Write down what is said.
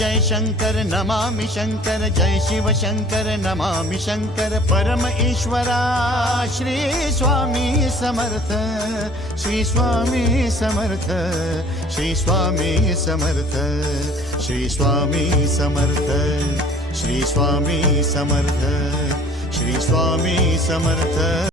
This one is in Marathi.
जय शंकर नमामि शंकर, जय शिव शंकर नमामि शंकर। परम ईश्वरा श्री स्वामी समर्थ, श्री स्वामी समर्थ, श्री स्वामी समर्थ, श्री स्वामी समर्थ, श्री स्वामी समर्थ, श्री स्वामी समर्थ।